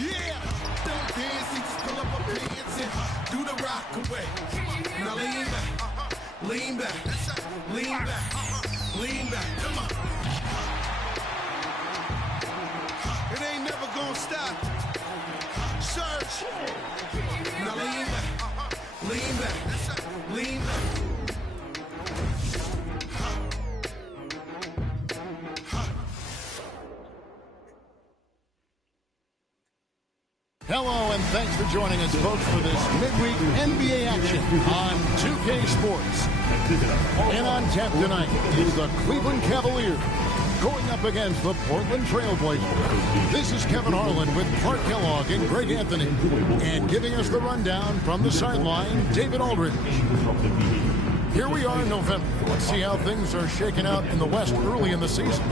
Yeah, don't dance, just pull up a pants and do the rock away. Now lean back, lean back, lean back, lean back. Come on. It ain't never gonna stop. Search. Now lean back, lean back, lean back. Hello, and thanks for joining us, folks, for this midweek NBA action on 2K Sports. And on tap tonight is the Cleveland Cavaliers going up against the Portland Trail Blazers. This is Kevin Harlan with Clark Kellogg and Greg Anthony. And giving us the rundown from the sideline, David Aldridge. Here we are in November. Let's see how things are shaking out in the West early in the season.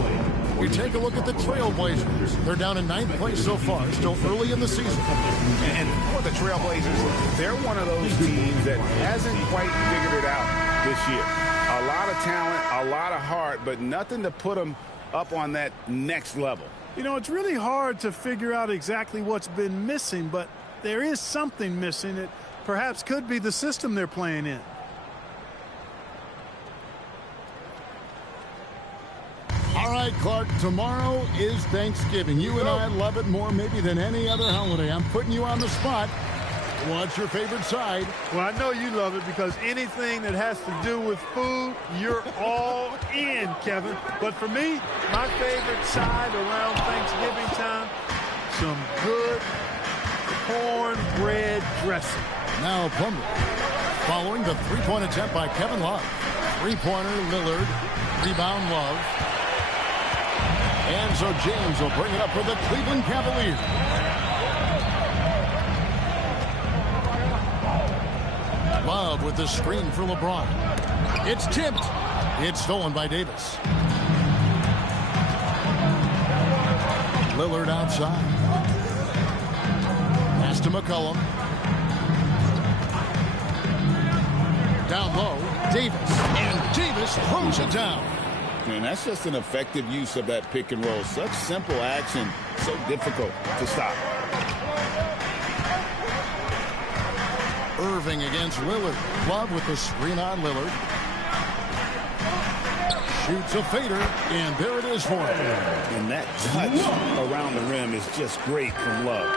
We take a look at the Trailblazers. They're down in 9th place so far, still early in the season. And for the Trailblazers, they're one of those teams that hasn't quite figured it out this year. A lot of talent, a lot of heart, but nothing to put them up on that next level. You know, it's really hard to figure out exactly what's been missing, but there is something missing. It perhaps could be the system they're playing in. All right, Clark, tomorrow is Thanksgiving. You and I love it more maybe than any other holiday. I'm putting you on the spot. What's your favorite side? Well, I know you love it because anything that has to do with food, you're all in, Kevin. But for me, my favorite side around Thanksgiving time, some good cornbread dressing. Now Plumlee, following the three-point attempt by Kevin Love. Three-pointer, Lillard. Rebound, Love. And so James will bring it up for the Cleveland Cavaliers. Love with the screen for LeBron. It's tipped. It's stolen by Davis. Lillard outside. Pass to McCollum. Down low, Davis. And Davis throws it down. And that's just an effective use of that pick and roll. Such simple action, so difficult to stop. Irving against Lillard. Love with the screen on Lillard. Shoots a fader, and there it is for him. And that touch around the rim is just great from Love.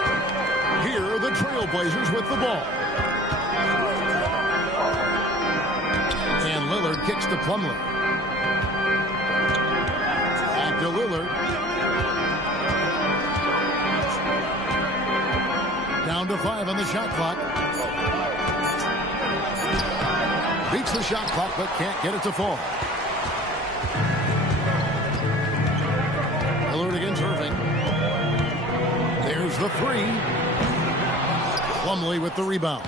Here are the Trailblazers with the ball. And Lillard kicks to Plumlee. Back to Lillard. Down to 5 on the shot clock. Beats the shot clock, but can't get it to fall. Lillard against Irving. There's the three. Plumlee with the rebound.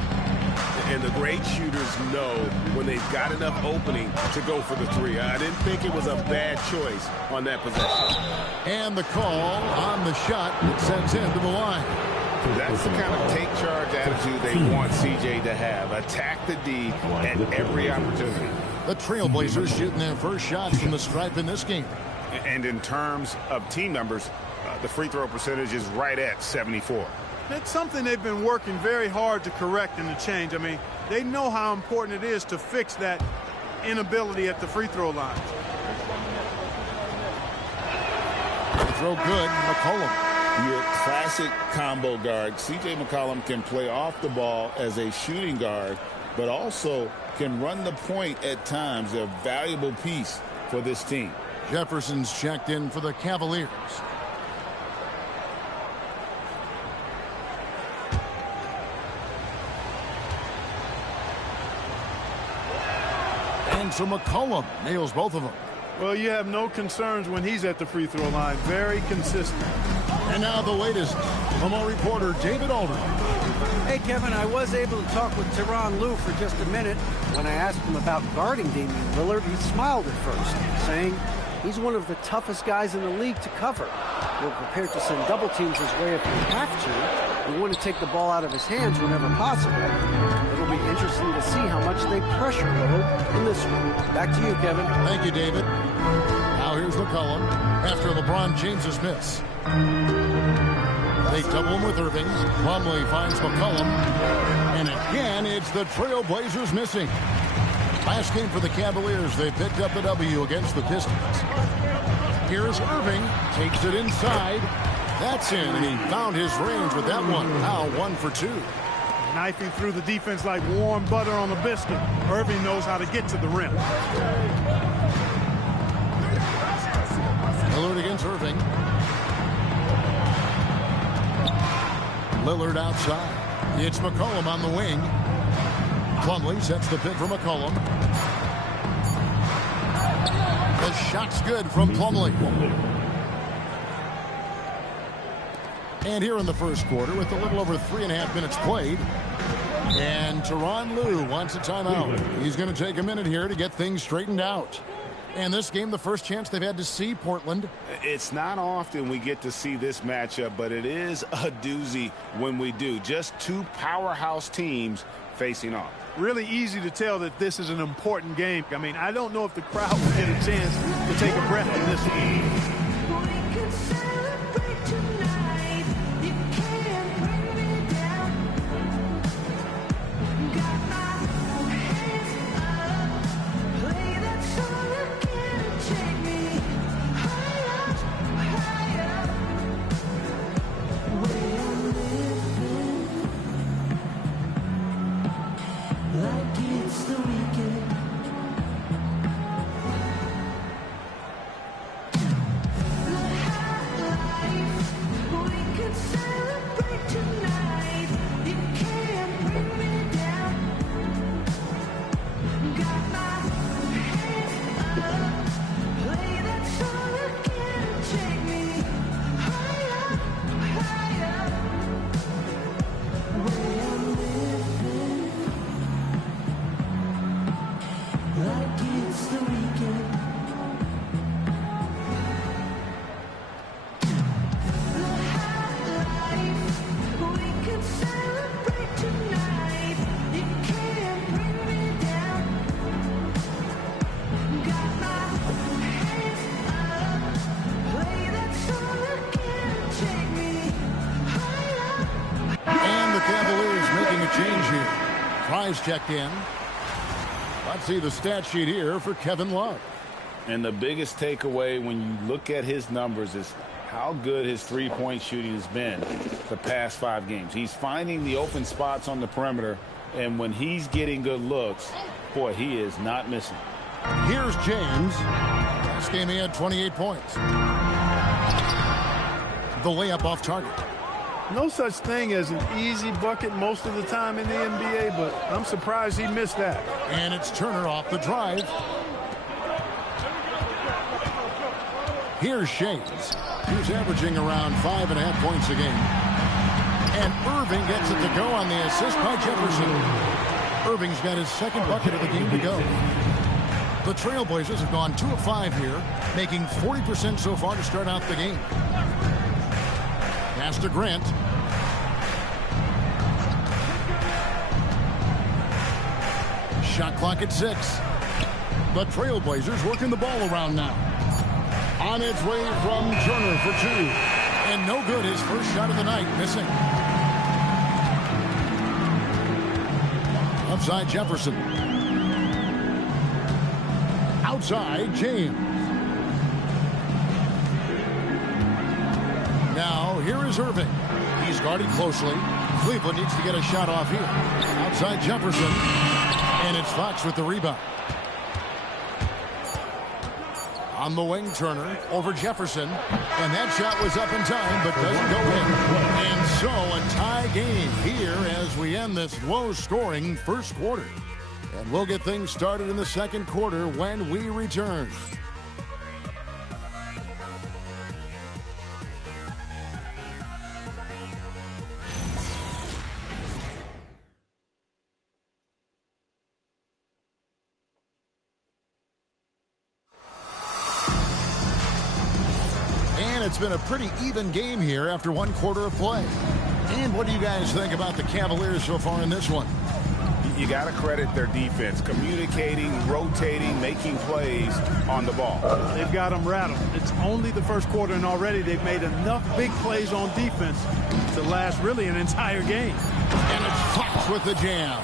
And the great shooters know when they've got enough opening to go for the three. I didn't think it was a bad choice on that possession. And the call on the shot that sends him to the line. That's the kind of take charge attitude they want CJ to have. Attack the D at every opportunity. The Trailblazers shooting their first shots from the stripe in this game. And in terms of team numbers, the free throw percentage is right at 74. It's something they've been working very hard to correct and to change. I mean, they know how important it is to fix that inability at the free throw line. Throw good, McCollum. Your classic combo guard. C.J. McCollum can play off the ball as a shooting guard, but also can run the point at times. A valuable piece for this team. Jefferson's checked in for the Cavaliers. And so McCollum nails both of them. Well, you have no concerns when he's at the free throw line. Very consistent. And now the latest from our reporter, David Aldridge. Hey, Kevin, I was able to talk with Tyronn Lue for just a minute. When I asked him about guarding Damian Lillard, he smiled at first, saying he's one of the toughest guys in the league to cover. We're prepared to send double teams his way if we have to. We want to take the ball out of his hands whenever possible. It'll be interesting to see how much they pressure Lillard in this one. Back to you, Kevin. Thank you, David. Now here's McCollum after LeBron James's miss. They double him with Irving. Plumlee finds McCollum. And again, it's the Trailblazers missing. Last game for the Cavaliers, they picked up the W against the Pistons. Here's Irving, takes it inside. That's in, and he found his range with that one. Now 1 for 2. Knifing through the defense like warm butter on a biscuit. Irving knows how to get to the rim. Lillard against Irving. Lillard outside. It's McCollum on the wing. Plumlee sets the pick for McCollum. The shot's good from Plumlee. And here in the first quarter, with a little over 3.5 minutes played, and Tyronn Lue wants a timeout. He's going to take a minute here to get things straightened out. And this game, the first chance they've had to see Portland. It's not often we get to see this matchup, but it is a doozy when we do. Just two powerhouse teams facing off. Really easy to tell that this is an important game. I mean, I don't know if the crowd will get a chance to take a breath on this one. Checked in. Let's see the stat sheet here for Kevin Love. And the biggest takeaway when you look at his numbers is how good his three-point shooting has been the past 5 games. He's finding the open spots on the perimeter, and when he's getting good looks, boy, he is not missing. Here's James. Last game he had 28 points. The layup off target. No such thing as an easy bucket most of the time in the NBA, but I'm surprised he missed that. And it's Turner off the drive. Here's Shades, who's averaging around 5.5 points a game. And Irving gets it to go on the assist by Jefferson. Irving's got his second bucket of the game to go. The Trailblazers have gone 2 of 5 here, making 40% so far to start out the game. Pass to Grant. Shot clock at 6. The Trailblazers working the ball around now. On its way from Turner for 2. And no good, his first shot of the night, missing. Outside Jefferson. Outside James. Now, here is Irving. He's guarded closely. Cleveland needs to get a shot off here. Outside Jefferson. And it's Fox with the rebound. On the wing, Turner over Jefferson. And that shot was up in time, but doesn't go in. And so a tie game here as we end this low-scoring first quarter. And we'll get things started in the second quarter when we return. It's been a pretty even game here after 1 quarter of play. And what do you guys think about the Cavaliers so far in this one? you got to credit their defense, communicating, rotating, making plays on the ball. They've got them rattled. It's only the first quarter, and already they've made enough big plays on defense to last really an entire game. And it's Fox with the jam.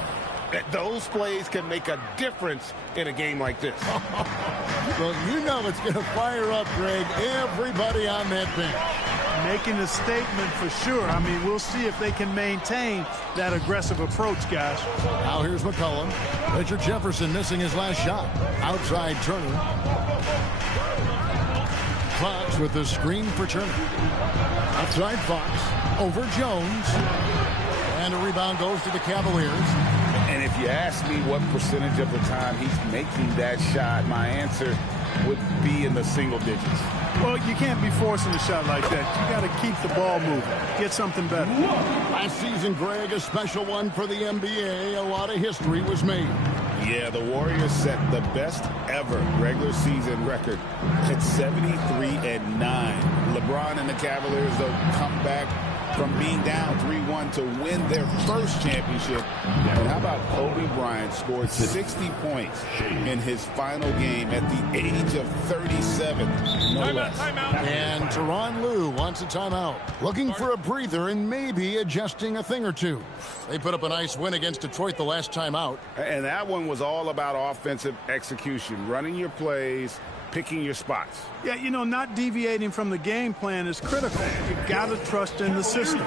Those plays can make a difference in a game like this. Well, you know it's going to fire up, Greg, everybody on that bench. Making a statement for sure. I mean, we'll see if they can maintain that aggressive approach, guys. Now here's McCollum. Richard Jefferson missing his last shot. Outside Turner. Fox with the screen for Turner. Outside Fox. Over Jones. And a rebound goes to the Cavaliers. And if you ask me what percentage of the time he's making that shot, my answer would be in the single digits. Well, you can't be forcing a shot like that. You got to keep the ball moving. Get something better. Last season, Greg, a special one for the NBA. A lot of history was made. Yeah, the Warriors set the best ever regular season record at 73-9. LeBron and the Cavaliers, though, come back from being down 3-1 to win their first championship. And how about Kobe Bryant scored 60 points in his final game at the age of 37, no less. And Tyronn Lue wants a timeout. Looking for a breather and maybe adjusting a thing or two. They put up a nice win against Detroit the last time out. And that one was all about offensive execution, running your plays, picking your spots. Yeah, you know, not deviating from the game plan is critical. You got to trust in the system.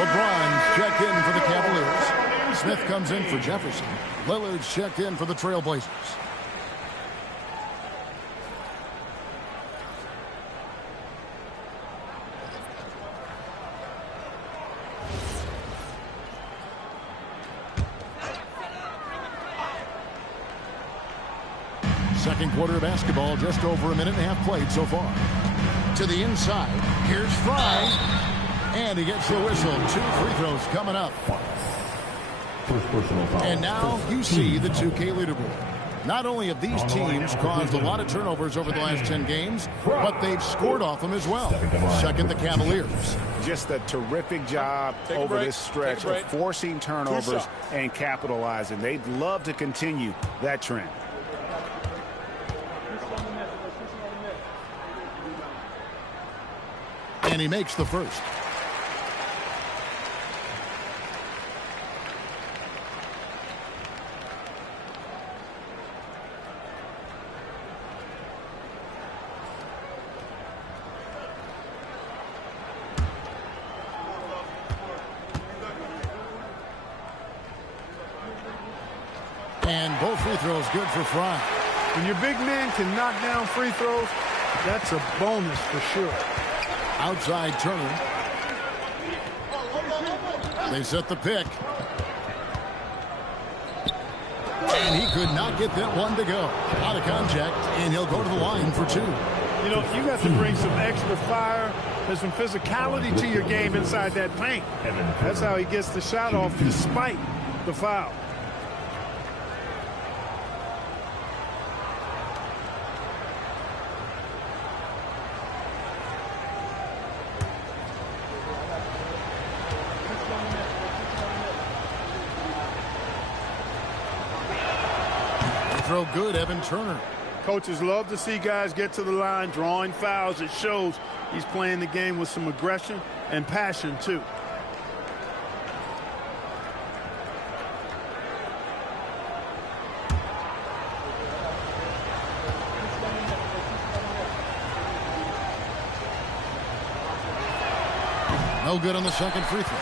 LeBron's checked in for the Cavaliers. Smith comes in for Jefferson. Lillard's checked in for the Trailblazers. Second quarter of basketball, just over a minute and a half played so far. To the inside, here's Fry. And he gets the whistle. 2 free throws coming up. And now you see the 2K leaderboard. Not only have these teams caused a lot of turnovers over the last 10 games, but they've scored off them as well. Second, the Cavaliers. Just a terrific job over this stretch of forcing turnovers and capitalizing. They'd love to continue that trend. And he makes the first. And both free throws good for Fry. When your big man can knock down free throws, that's a bonus for sure. Outside Turner. They set the pick. And he could not get that one to go. Out of contact, and he'll go to the line for 2. You know, you got to bring some extra fire and some physicality to your game inside that paint. That's how he gets the shot off despite the foul. no good. Evan Turner. Coaches love to see guys get to the line, drawing fouls. It shows he's playing the game with some aggression and passion, too. No good on the second free throw.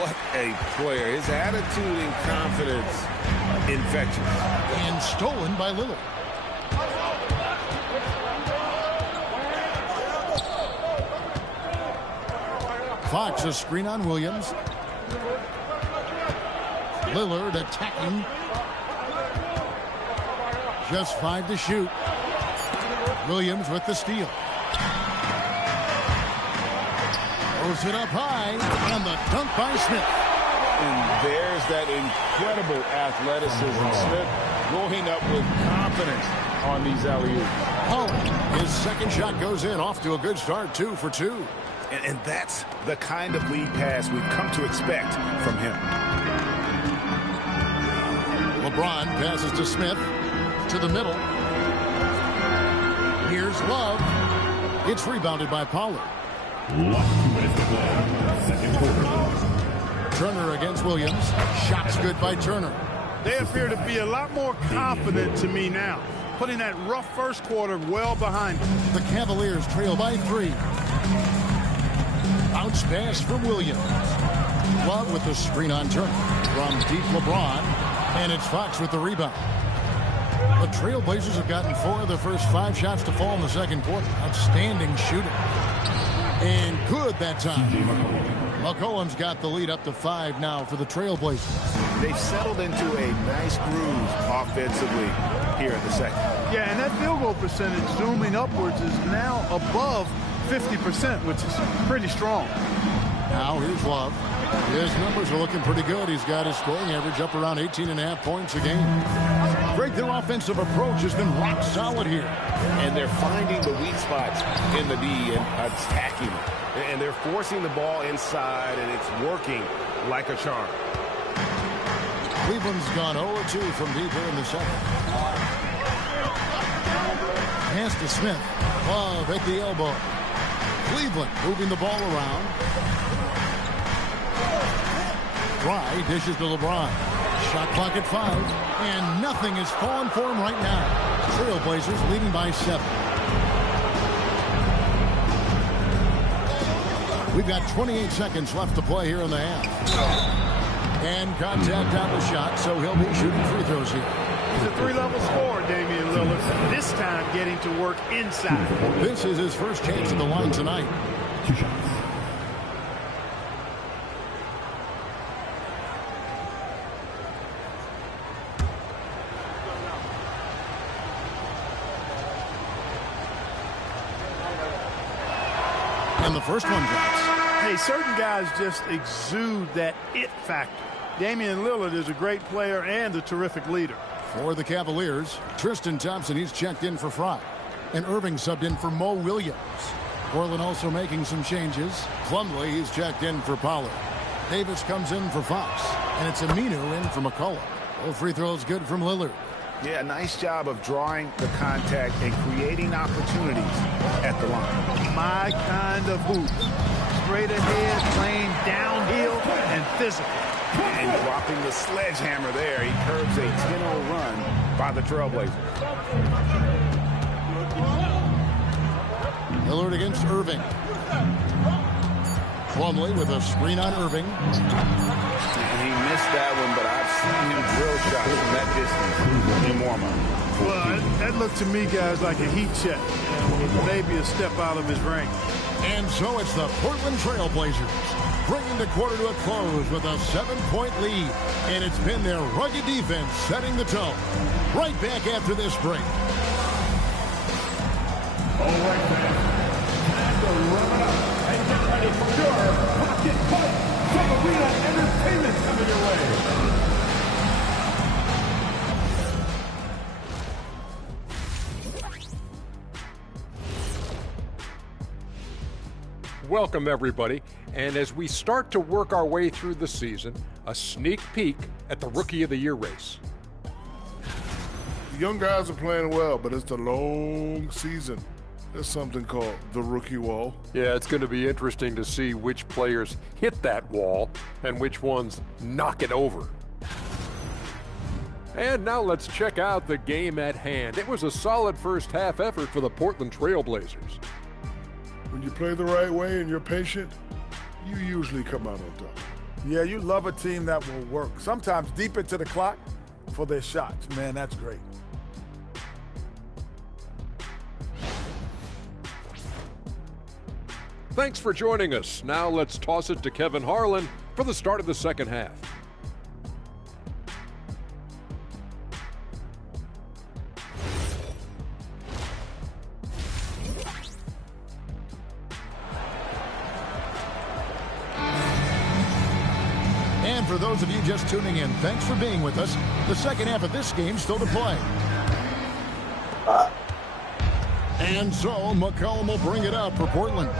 What a player. His attitude and confidence infectious. And stolen by Lillard. Fox a screen on Williams. Lillard attacking. Just 5 to shoot. Williams with the steal. Throws it up high, and the dunk by Smith. And there's that incredible athleticism. Smith going up with confidence on these alley-oops. Oh, his second shot goes in, off to a good start, 2 for 2. And that's the kind of lead pass we've come to expect from him. LeBron passes to Smith, to the middle. Here's Love. It's rebounded by Pollard. Turner against Williams. Shots good by Turner. They appear to be a lot more confident to me now, putting that rough first quarter well behind them. The Cavaliers trail by 3. Bounce pass from Williams. Love with the screen on Turner. From deep LeBron. And it's Fox with the rebound. The Trailblazers have gotten 4 of their first 5 shots to fall in the second quarter. Outstanding shooting. And good that time. McCollum's got the lead up to 5 now for the Trailblazers. They've settled into a nice groove offensively here in the second. Yeah, and that field goal percentage zooming upwards is now above 50%, which is pretty strong. Now here's Love. His numbers are looking pretty good. He's got his scoring average up around 18.5 points a game. Great, their offensive approach has been rock solid here. And they're finding the weak spots in the D and attacking it. And they're forcing the ball inside, and it's working like a charm. Cleveland's gone 0-2 from deep here in the second. Pass to Smith. Love at the elbow. Cleveland moving the ball around. Dry dishes to LeBron. Shot clock at 5. And nothing is falling for him right now. Trailblazers leading by 7. We've got 28 seconds left to play here in the half. And contact on the shot, so he'll be shooting free throws here. He's a 3-level scorer, Damian Lillard. This time getting to work inside. This is his first chance at the line tonight. And the first one drops. Hey, certain guys just exude that it factor. Damian Lillard is a great player and a terrific leader. For the Cavaliers, Tristan Thompson, he's checked in for Fry. And Irving subbed in for Mo Williams. Portland also making some changes. Plumlee, he's checked in for Pollard. Davis comes in for Fox. And it's Aminu in for McCollum. Both free throws good from Lillard. Yeah, nice job of drawing the contact and creating opportunities at the line. My kind of hoop. Straight ahead, playing downhill and physical. And dropping the sledgehammer there, he curbs a 10-0 run by the Trailblazers. Lillard against Irving. Plumlee with a screen on Irving. And he missed that one, but I've seen him drill shots from that distance in warm-up. Well, that looked to me, guys, like a heat check. Maybe a step out of his range. And so it's the Portland Trailblazers bringing the quarter to a close with a 7-point lead. And it's been their rugged defense setting the tone. Right back after this break. All right, man. Time to run it up and get ready for your pocket fight. Some arena entertainment coming your way. Welcome, everybody. And as we start to work our way through the season, a sneak peek at the Rookie of the Year race. young guys are playing well, but it's a long season. There's something called the rookie wall. Yeah, it's going to be interesting to see which players hit that wall and which ones knock it over. And now let's check out the game at hand. It was a solid first half effort for the Portland Trail Blazers. When you play the right way and you're patient, you usually come out on top. Yeah, you love a team that will work, sometimes deep into the clock for their shots. Man, that's great. Thanks for joining us. Now let's toss it to Kevin Harlan for the start of the second half. And for those of you just tuning in, thanks for being with us. The second half of this game still to play. And so McCollum will bring it out for Portland.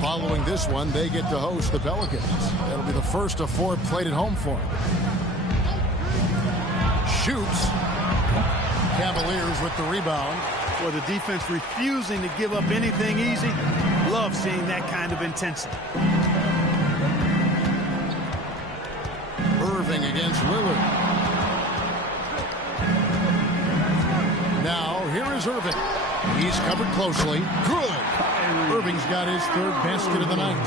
Following this one, they get to host the Pelicans. That'll be the first of 4 played at home for them. Shoots. Cavaliers with the rebound. For the defense refusing to give up anything easy. Love seeing that kind of intensity. Irving against Lillard. Now, here is Irving. He's covered closely. Good. Irving's got his 3rd basket of the night.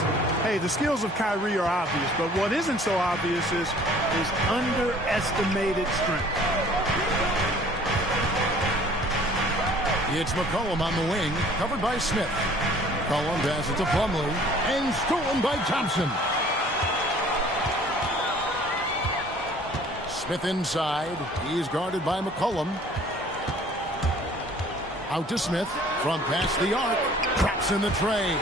Hey, the skills of Kyrie are obvious, but what isn't so obvious is his underestimated strength. It's McCollum on the wing, covered by Smith. McCollum passes to Plumlee, and stolen by Thompson. Smith inside. He's guarded by McCollum. Out to Smith from past the arc. Traps in the tray.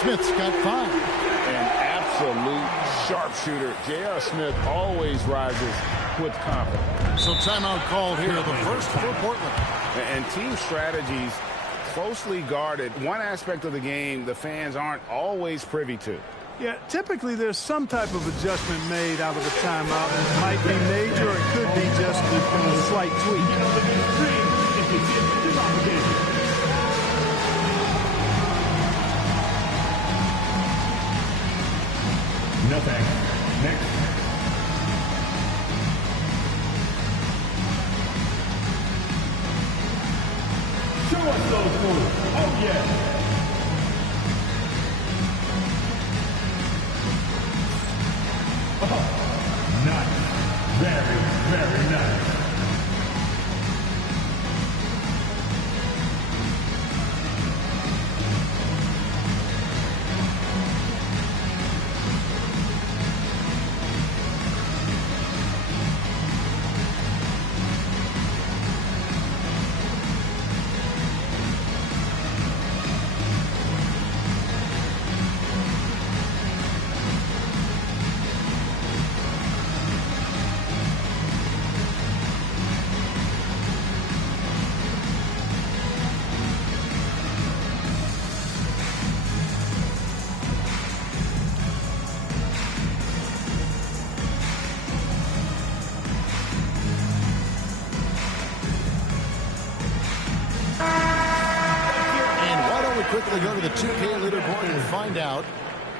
Smith's got 5. An absolute sharpshooter. J.R. Smith always rises with confidence. So timeout called here, the first for Portland. And team strategies closely guarded. One aspect of the game the fans aren't always privy to. Yeah, typically there's some type of adjustment made out of a timeout. It might be major, or it could be just a slight tweak. No thanks. Next. Show us those moves. Oh, yeah. Oh, nice. Very, very nice. Quickly go to the 2K leaderboard and find out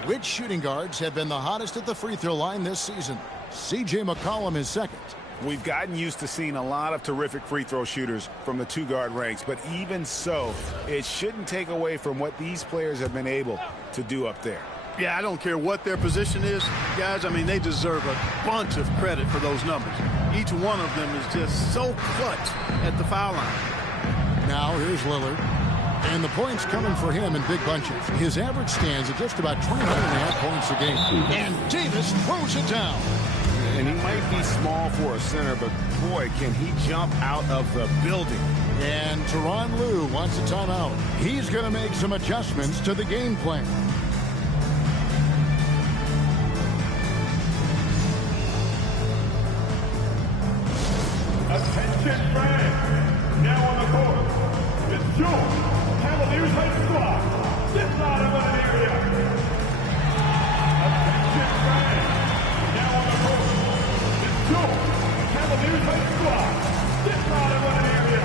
which shooting guards have been the hottest at the free throw line this season. C.J. McCollum is second. We've gotten used to seeing a lot of terrific free throw shooters from the 2-guard ranks, but even so, it shouldn't take away from what these players have been able to do up there. Yeah, I don't care what their position is, guys. I mean, they deserve a bunch of credit for those numbers. Each one of them is just so clutch at the foul line. Now here's Lillard. And the points coming for him in big bunches. His average stands at just about 29.5 points a game. And Davis throws it down. And he might be small for a center, but boy, can he jump out of the building. And Tyronn Lue wants a timeout. He's going to make some adjustments to the game plan. Attention fans, now on the court, it's your Cavaliers high squad. This line of an area. Attention fans, now on the court, it's your Cavaliers high squad. This line of an area.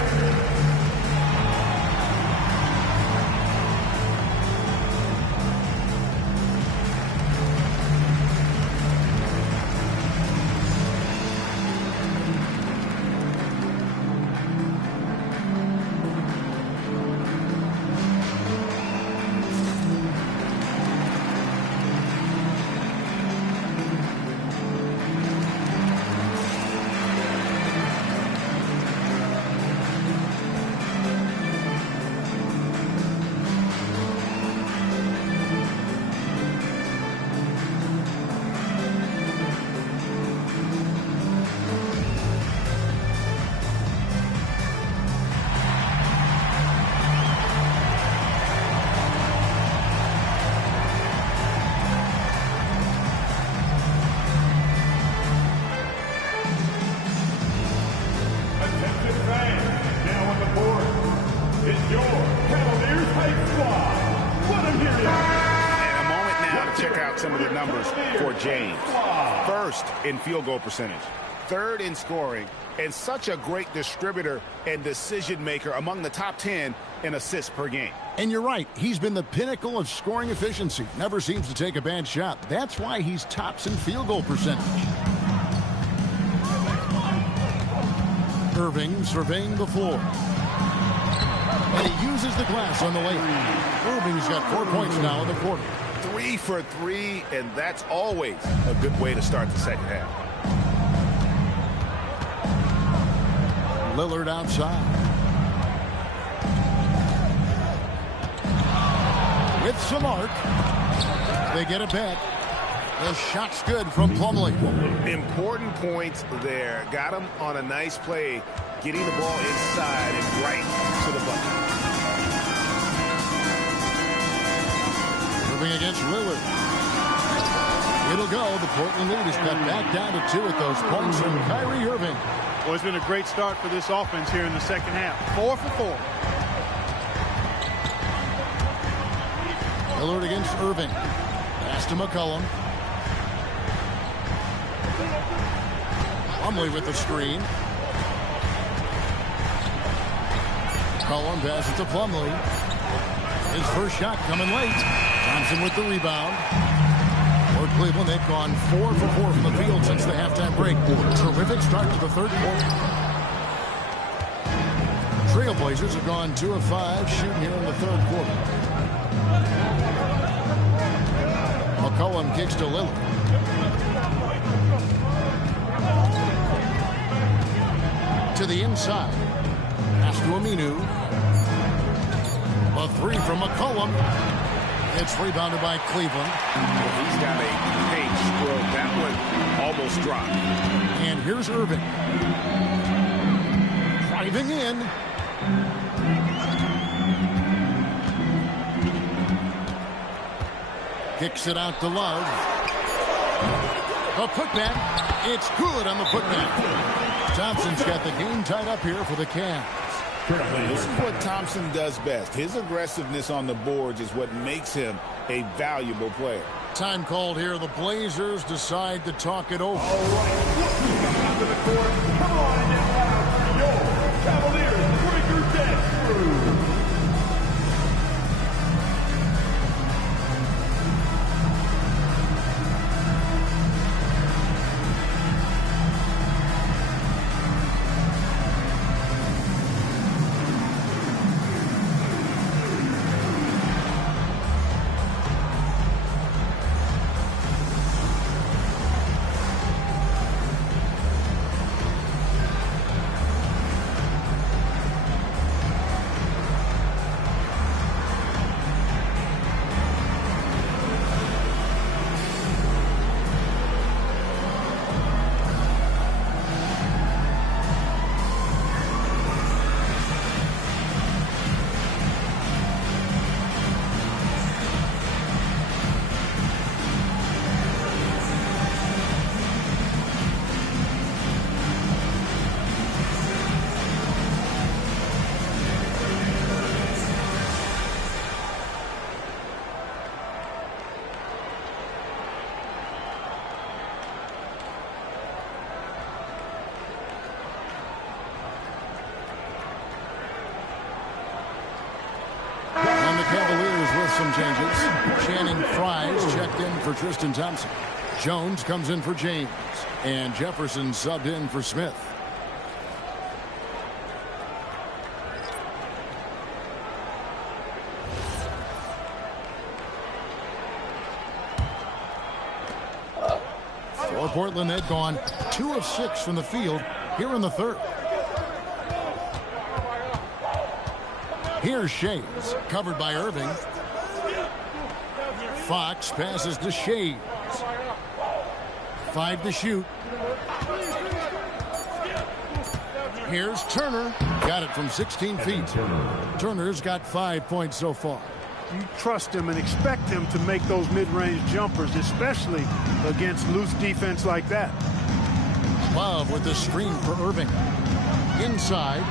check out some of the numbers for James. First in field goal percentage, third in scoring, and such a great distributor and decision maker, among the top 10 in assists per game. And you're right, he's been the pinnacle of scoring efficiency. Never seems to take a bad shot. That's why he's tops in field goal percentage. Irving surveying the floor. And he uses the glass on the layup. Irving's got 4 points now in the quarter. 3 for 3, and that's always a good way to start the second half. Lillard outside. With some arc. They get it back. The shot's good from Plumlee. Important points there. Got him on a nice play, getting the ball inside and right to the bucket. Moving against Lillard. It'll go. The Portland lead is cut back down to 2 at those points from Kyrie Irving. Well, it's been a great start for this offense here in the second half. 4 for 4. Lillard against Irving. Pass to McCollum. Plumlee with the screen. McCollum passes to Plumlee. His first shot coming late. Thompson with the rebound. For Cleveland, they've gone 4 for 4 from the field since the halftime break. Terrific start to the third quarter. Trailblazers have gone 2 of 5 shooting here in the third quarter. McCollum kicks to Lillard. To the inside. Pass to Aminu. A 3 from McCollum. It's rebounded by Cleveland. Well, he's got a paint stroke. That one almost dropped. And here's Irving. Driving in. Kicks it out to Love. A putback. It's good on the putback. Thompson's got the game tied up here for the Cavs. This is what Thompson does best. His aggressiveness on the boards is what makes him a valuable player. Time called here. The Blazers decide to talk it over. All right, looking out to the court. Come on and get loud. Your Cavaliers break your dance through. Cavaliers with some changes. Channing Frye's checked in for Tristan Thompson. Jones comes in for James. And Jefferson subbed in for Smith. For Portland, they've gone 2 of 6 from the field here in the third. Here's Shays, covered by Irving. Fox passes to Shays. 5 to shoot. Here's Turner. Got it from 16 feet. Turner's got 5 points so far. You trust him and expect him to make those mid-range jumpers, especially against loose defense like that. Love with the screen for Irving. Inside.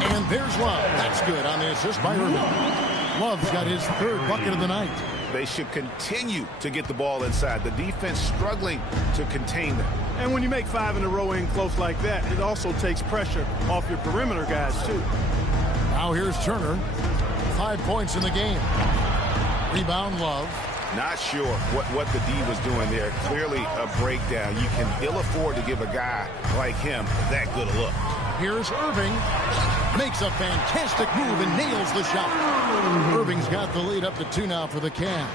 And there's Love. That's good on the assist by Irving. Love's got his 3rd bucket of the night. They should continue to get the ball inside. The defense struggling to contain them. And when you make 5 in a row in close like that, it also takes pressure off your perimeter guys, too. Now here's Turner. 5 points in the game. Rebound, Love. Not sure what the D was doing there. Clearly a breakdown. You can ill afford to give a guy like him that good a look. Here's Irving. Makes a fantastic move and nails the shot. Irving's got the lead up to 2 now for the Cavs.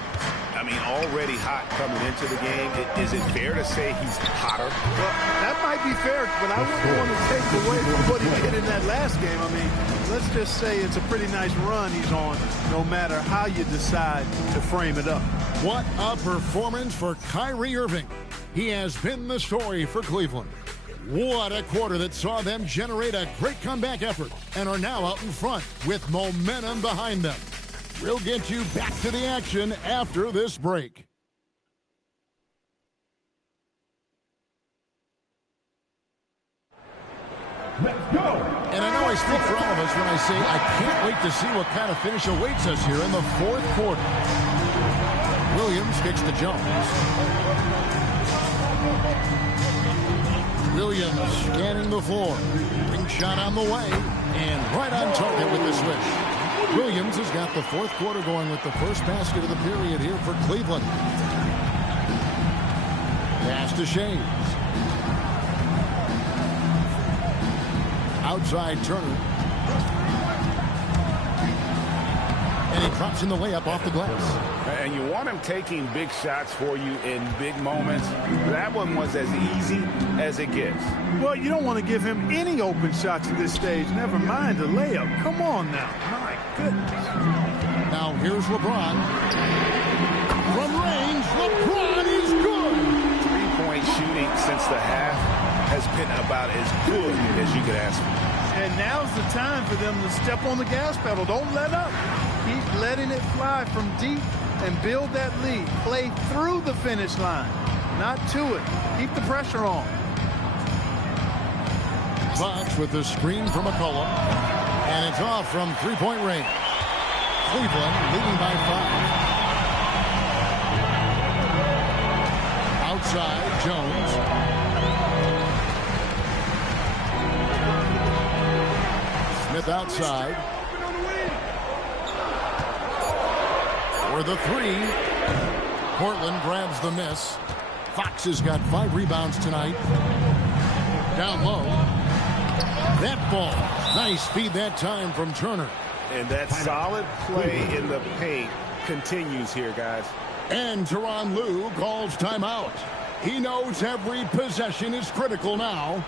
I mean, already hot coming into the game. Is it fair to say he's hotter? Well, that might be fair, but I wouldn't want to take away from what he did in that last game. I mean, let's just say it's a pretty nice run he's on, no matter how you decide to frame it up. What a performance for Kyrie Irving. He has been the story for Cleveland. What a quarter that saw them generate a great comeback effort and are now out in front with momentum behind them. We'll get you back to the action after this break. Let's go. And I know I speak for all of us when I say I can't wait to see what kind of finish awaits us here in the fourth quarter. Williams kicks to Jones. Williams scanning the floor. Ring shot on the way. And right on target with the switch. Williams has got the fourth quarter going with the first basket of the period here for Cleveland. Pass to Shea. Outside Turner. And he drops in the layup off the glass. And you want him taking big shots for you in big moments. That one was as easy as it gets. Well, you don't want to give him any open shots at this stage. Never mind the layup. Come on now. My goodness. Now here's LeBron. From range, LeBron is good. 3-point shooting since the half has been about as good as you could ask for. And now's the time for them to step on the gas pedal. Don't let up. Keep letting it fly from deep and build that lead. Play through the finish line, not to it. Keep the pressure on. Fox with the screen from McCollum. And it's off from three-point range. Cleveland leading by 5. Outside, Jones. Smith outside. For the 3. Portland grabs the miss. Fox has got 5 rebounds tonight. Down low. That ball. Nice feed that time from Turner. And that solid play in the paint continues here, guys. And Tyronn Lue calls timeout. He knows every possession is critical now.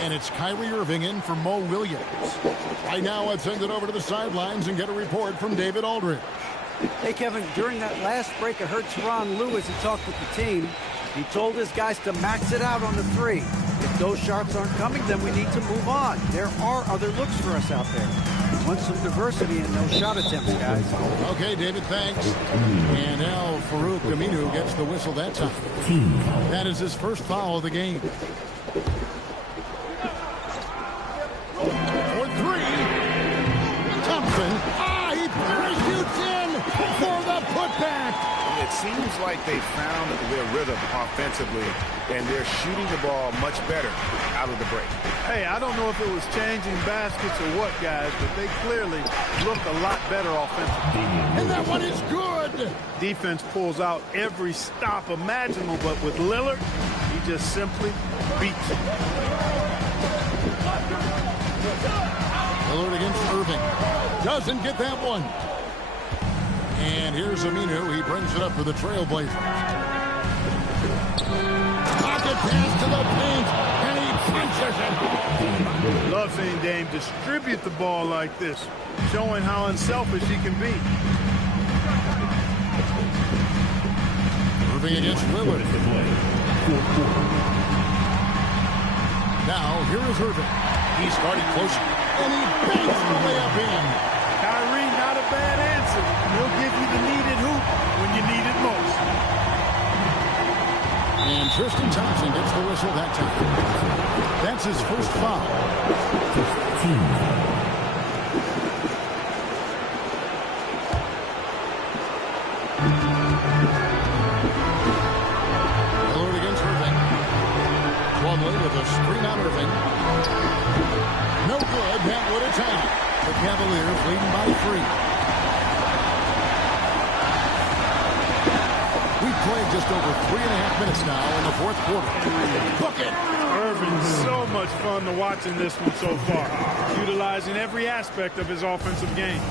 And it's Kyrie Irving in for Mo Williams. Right now, let's send it over to the sidelines and get a report from David Aldridge. Hey, Kevin, during that last break, I heard Tyronn Lue as he talked with the team. He told his guys to max it out on the 3. If those shots aren't coming, then we need to move on. There are other looks for us out there. We want some diversity in those shot attempts, guys. Okay, David, thanks. And now Farouk Aminu gets the whistle that time. That is his first foul of the game. For 3. Thompson. He parachutes in for the putback. It seems like they found their rhythm offensively, and they're shooting the ball much better out of the break. Hey, I don't know if it was changing baskets or what, guys, but they clearly looked a lot better offensively. And that one is good. Defense pulls out every stop imaginable, but with Lillard, he just simply beats him. Lillard against Irving. Doesn't get that one. And here's Aminu. He brings it up for the Trailblazers. Pocket pass to the paint, and he punches it. Love seeing Dame distribute the ball like this, showing how unselfish he can be. Irving against Lillard. Now, here is Irving. He's starting closer, and he banks the layup in. Kyrie, not a bad answer. He'll give you the needed hoop when you need it most. And Tristan Thompson gets the whistle that time. That's his first foul. Lillard against Irving. Plumlee with a screen on Irving. No good. That would have tied it. The Cavaliers leading by 3. We've played just over 3.5 minutes now in the fourth quarter. Book it! Irving's so much fun to watch in this one so far, utilizing every aspect of his offensive game.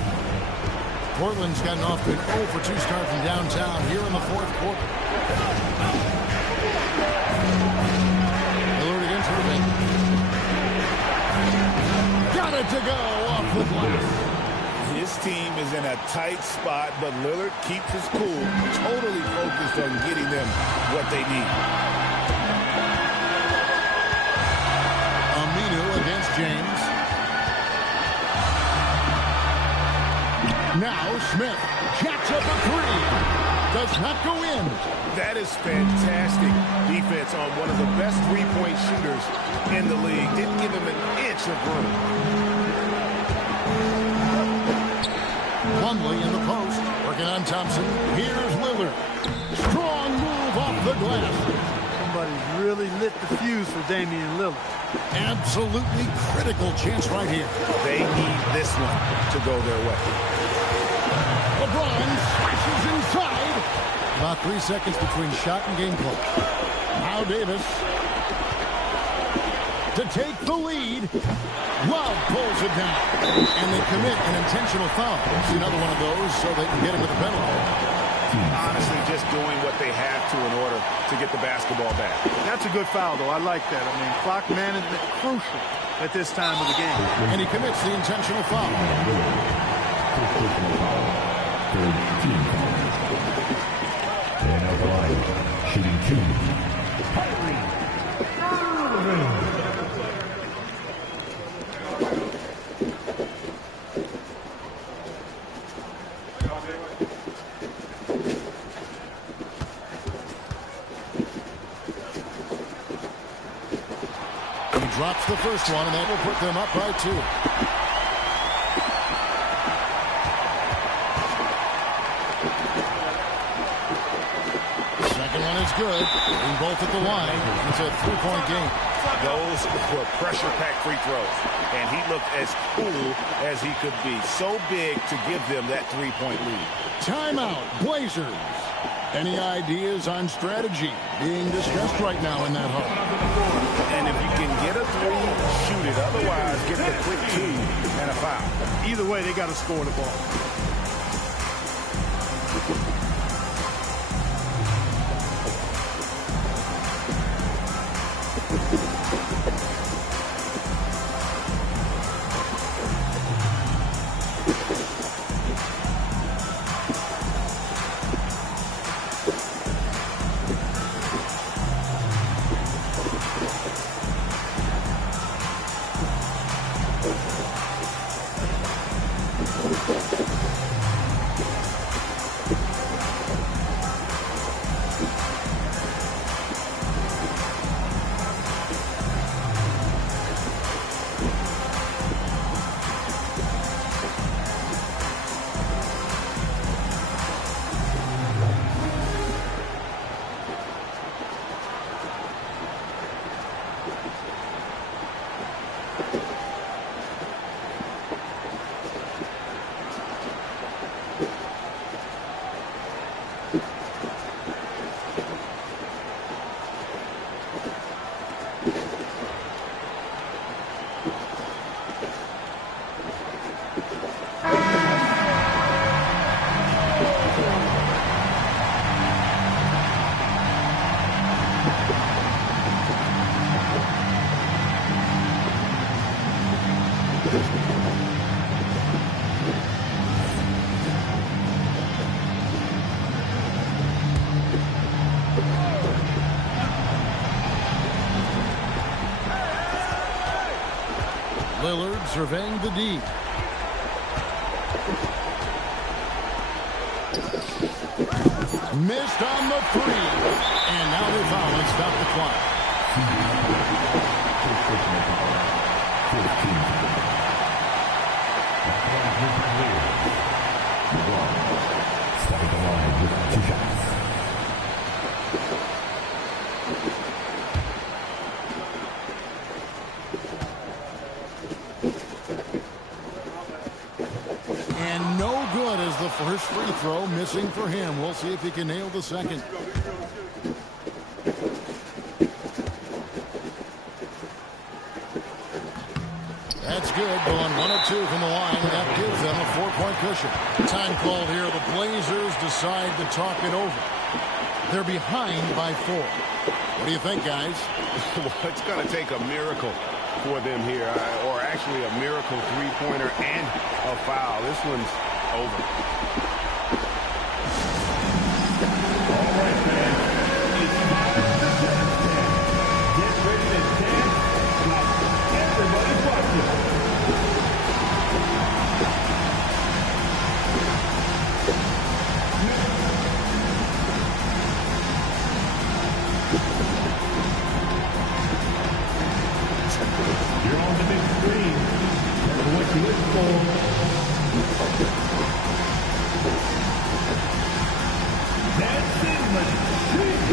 Portland's gotten off to an 0 for 2 start from downtown here in the fourth quarter. Lillard against Irving. Got it to go off the glass. His team is in a tight spot, but Lillard keeps his cool, totally focused on getting them what they need. Aminu against James. Now Smith jacks up a 3. Does not go in. That is fantastic defense on one of the best three-point shooters in the league. Didn't give him an inch of room. Plumlee in the post, working on Thompson. Here's Lillard. Strong move off the glass. Somebody's really lit the fuse for Damian Lillard. Absolutely critical chance right here. They need this one to go their way. LeBron slashes inside. About 3 seconds between shot and game clock. Now Davis to take the lead. Love pulls it down. And they commit an intentional foul. See another one of those so they can get him with a penalty. Honestly, just doing what they have to in order to get the basketball back. That's a good foul, though. I like that. I mean, clock management crucial at this time of the game. And he commits the intentional foul. And out the line, shooting 2. Kyrie Irving. He drops the first one, and that will put them up by 2. Second one is good. Being both at the line. It's a 3-point game. Those were pressure-packed free throws, and he looked as cool as he could be. So big to give them that 3-point lead. Timeout, Blazers. Any ideas on strategy being discussed right now in that hole? And if you can get a 3, shoot it. Otherwise, get the quick 2 and a foul. Either way, they got to score the ball. Lillard surveying the D. Missed on the three. And now they foul and stop the clock. Starting the line with 2 shots. And no good as the first free throw missing for him. We'll see if he can nail the second. That's good. Going 1 of 2 from the line. That gives them a 4-point cushion. Time called here. The Blazers decide to talk it over. They're behind by 4. What do you think, guys? Well, it's going to take a miracle for them here, or actually a miracle three-pointer and a foul. This one's over. All right, man. It's time to dance. Get ready to dance like everybody's watching. You're on the big screen. That's what you look for. Dancing machine.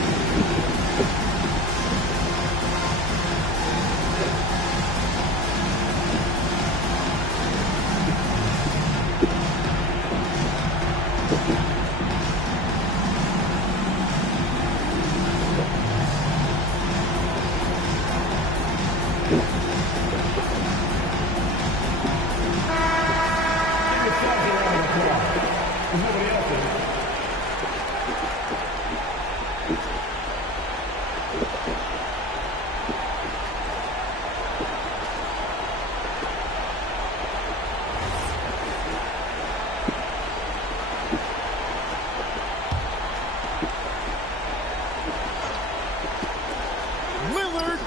Nobody else is. Lillard.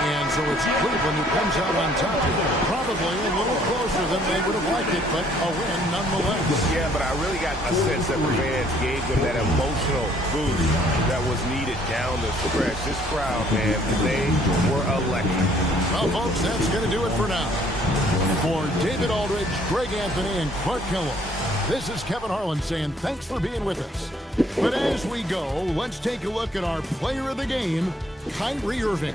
And so it's Cleveland who comes out on top. Probably a little closer than they would have liked it, but a win nonetheless. Yeah, but I really got a sense that the fans gave them that emotional boost that was needed down the stretch. This crowd, man, they were electric. Well, folks, that's going to do it for now. For David Aldridge, Greg Anthony, and Clark Kellogg, this is Kevin Harlan saying thanks for being with us. But as we go, let's take a look at our player of the game, Kyrie Irving.